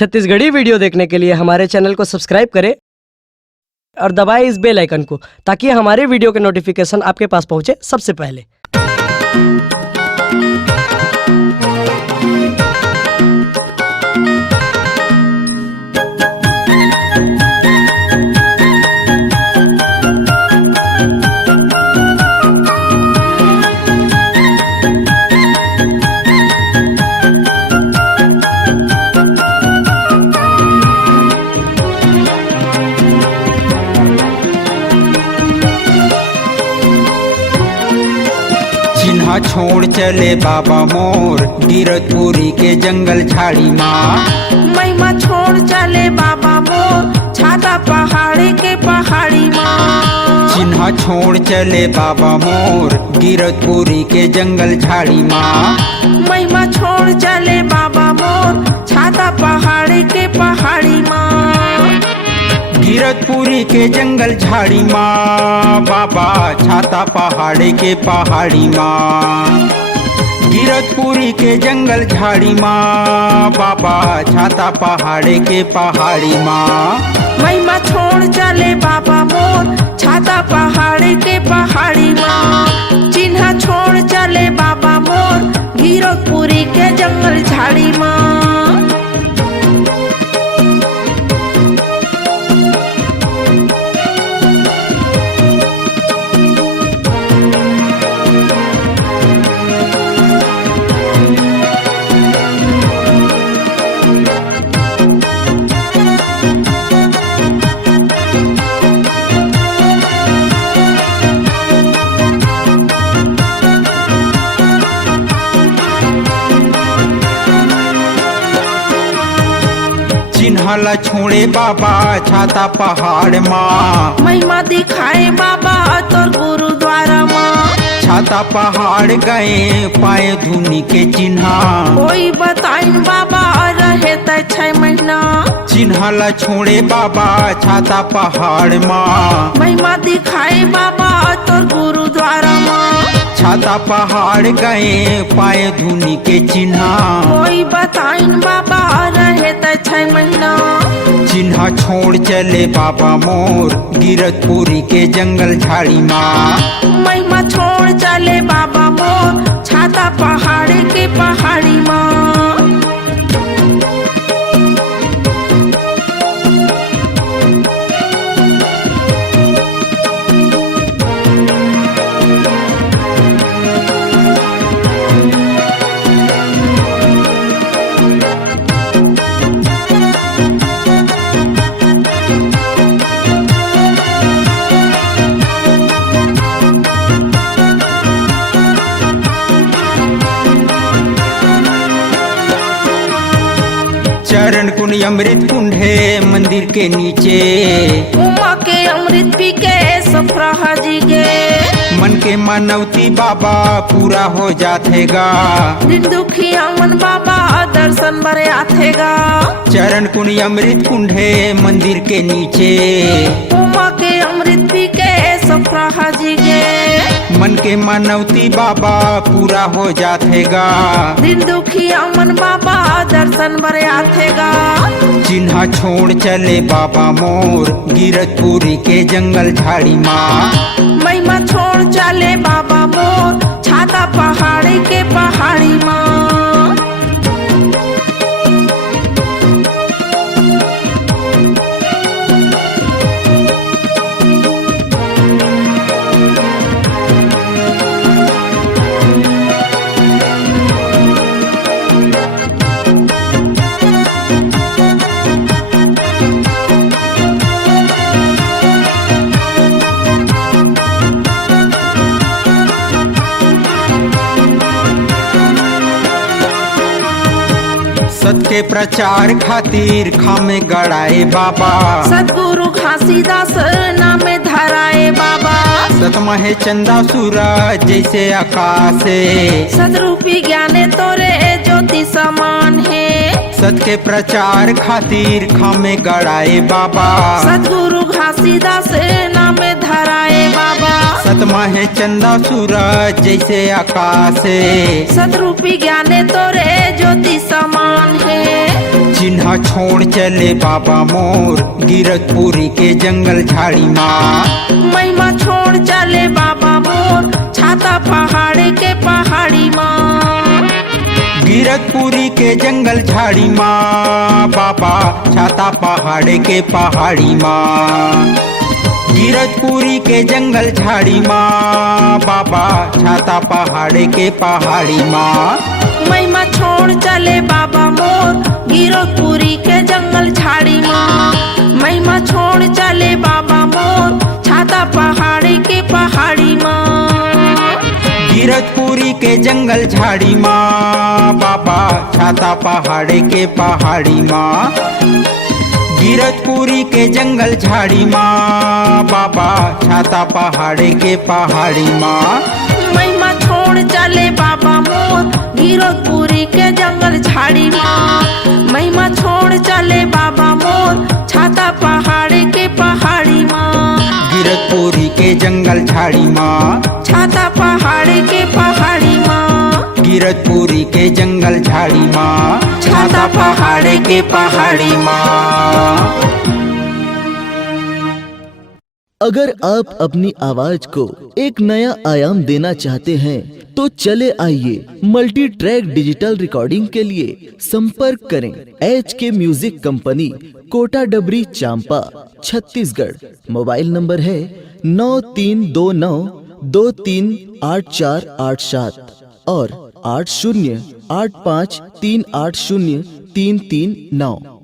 Chhattisgarhi video देखने के लिए हमारे चैनल को सब्सक्राइब करें और दबाएं इस बेल आइकन को ताकि हमारे वीडियो के नोटिफिकेशन आपके पास पहुंचे सबसे पहले। चिन्हा छोड़ चले बाबा मोर गिरतपुरी के जंगल झाड़ी माँ। महिमा छोड़ चले बाबा मोर छाता पहाड़ी के पहाड़ी माँ। चिन्हा छोड़ चले बाबा मोर गिरतपुरी के जंगल झाड़ी माँ। महिमा छोड़ चले बाबा मोर छाता पहाड़ी के पहाड़ी माँ। गिरतपुरी के जंगल झाड़ी माँ बाबा छाता पहाड़ी के पहाड़ी माँ। गिरतपुरी के जंगल झाड़ी माँ बाबा छाता पहाड़ी के पहाड़ी माँ। महिमा छोड़ चले बाबा मोर छाता पहाड़ी के पहाड़ी माँ। चिन्हा छोड़ चले बाबा मोर गिरतपुरी के जंगल झाड़ी माँ। चिन्हला छोड़े बाबा छाता पहाड़ माँ। महिमा दिखाए बाबा तोर गुरुद्वारा माँ। छाता पहाड़ गए पाए धुनी के चिन्हा। कोई बताइन बाबा रहे तय 6 महीना। चिन्हला छोड़े बाबा छाता पहाड़ माँ। महिमा दिखाए बाबा तोर गुरुद्वारा माँ। छाता पहाड़ गए पाए धुनी के चिन्हा। कोई बताइन बाबा रहे तय 6 महीना। चिन्हा छोड़ चले बाबा मोर गिरतपुरी के जंगल झाड़ी माँ। महिमा छोड़ चले बाबा मोर छाता पहाड़ी के पहाड़ी माँ। चरण कुंड अमृत कुंड है मंदिर के नीचे। उमा के अमृत पी के सफरा जी गे। मन के मनौती बाबा पूरा हो जातेगा। दिन दुखी अमन बाबा दर्शन बरे आथेगा। चरण कुंड अमृत कुंड है मंदिर के नीचे। उमा के अमृत पी के सफरा जी गे। मन के मनौती बाबा पूरा हो जातेगा। दिन दुखी अमन बाबा दर्शन बरे आथेगा। चिन्हा छोड़ चले बाबा मोर गिरतपुरी के जंगल झाड़ी माँ। महिमा छोड़ चले बाबा मोर छाता पहाड़ी के पहाड़ी माँ। सत के प्रचार खातिर खामे गड़ाए बाबा। सदगुरु घासीदास नाम धराए बाबा। सतमहे चंदा सूरा जैसे आकाशे। सदरूपी ज्ञाने तोरे ज्योति समान है। सत के प्रचार खातिर खामे गड़ाए बाबा। सदगुरु घासीदास नाम धराए बाबा। सतमहे चंदा सूरा जैसे आकाशे। सदरूपी ज्ञाने तोरे ज्योति समान है। चिन्हा छोड़ चले बाबा मोर गिरतपुरी के जंगल झाड़ी माँ। महिमा छोड़ चले बाबा मोर छाता पहाड़ के पहाड़ी माँ। गिरतपुरी के जंगल झाड़ी माँ बाबा छाता पहाड़ के पहाड़ी माँ। गिरतपुरी के जंगल झाड़ी माँ बाबा छाता पहाड़ के पहाड़ी माँ। महिमा छोड़ चले बाबा मोर गिरतपुरी के जंगल झाड़ी माँ। महिमा छोड़ चले बाबा मोर छाता पहाड़ के पहाड़ी माँ। गिरतपुरी के जंगल झाड़ी माँ बाबा छाता पहाड़ के पहाड़ी माँ। गिरतपुरी के जंगल झाड़ी माँ बाबा छाता पहाड़ के पहाड़ी माँ। महिमा छोड़ चले बाबा मोर गिरतपुरी के जंगल झाड़ी माँ। महिमा छोड़ चले बाबा मोर छाता पहाड़ के पहाड़ी माँ। गिरतपुरी के जंगल झाड़ी माँ छाता पहाड़ के पहाड़ी माँ। गिरतपुरी के जंगल झाड़ी माँ छाता पहाड़ के पहाड़ी माँ। अगर आप अपनी आवाज को एक नया आयाम देना चाहते हैं तो चले आइए मल्टी ट्रैक डिजिटल रिकॉर्डिंग के लिए संपर्क करें HK म्यूजिक कंपनी कोटा डबरी चांपा छत्तीसगढ़। मोबाइल नंबर है 9329238487 और 8085380339।